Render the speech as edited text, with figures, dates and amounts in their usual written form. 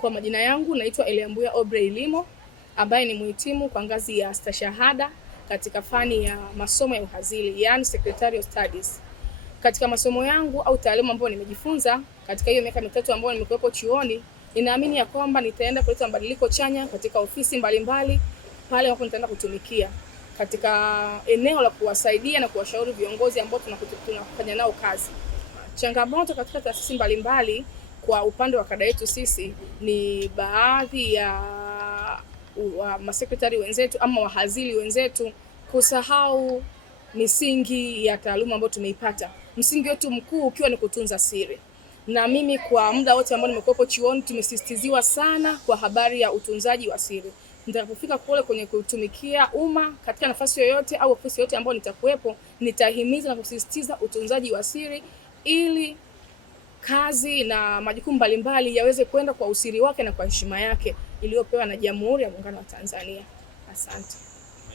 Kwa majina yangu naitwa Eliambuya Aubrey Limo, ambaye ni mhitimu kwa ngazi ya stashahada katika fani ya masomo ya uhazili, yani Secretarial Studies. Katika masomo yangu au taaluma ambayo nimejifunza katika hiyo miaka mitatu ambayo nimekuwepo chuoni, ninaamini ya kwamba nitaenda kuleta mabadiliko chanya katika ofisi mbalimbali pale ambapo nitaenda kutumikia katika eneo la kuwasaidia na kuwashauri viongozi ambao tunafanya nao kazi. Changamoto katika taasisi mbalimbali kwa upande wa kada yetu sisi ni baadhi ya masekretari wenzetu ama wahazili wenzetu kusahau misingi ya taaluma ambayo tumeipata. Msingi wetu mkuu ukiwa ni kutunza siri. Na mimi kwa muda wote ambao nimekuwepo chuoni tumesisitiziwa sana kwa habari ya utunzaji wa siri. Nitakapofika kule kwenye kutumikia umma katika nafasi yoyote au ofisi yoyote ambayo nitakuwepo, nitahimiza na kusisitiza utunzaji wa siri ili kazi na majukumu mbalimbali yaweze kwenda kwa usiri wake na kwa heshima yake iliyopewa na Jamhuri ya Muungano wa Tanzania. Asante.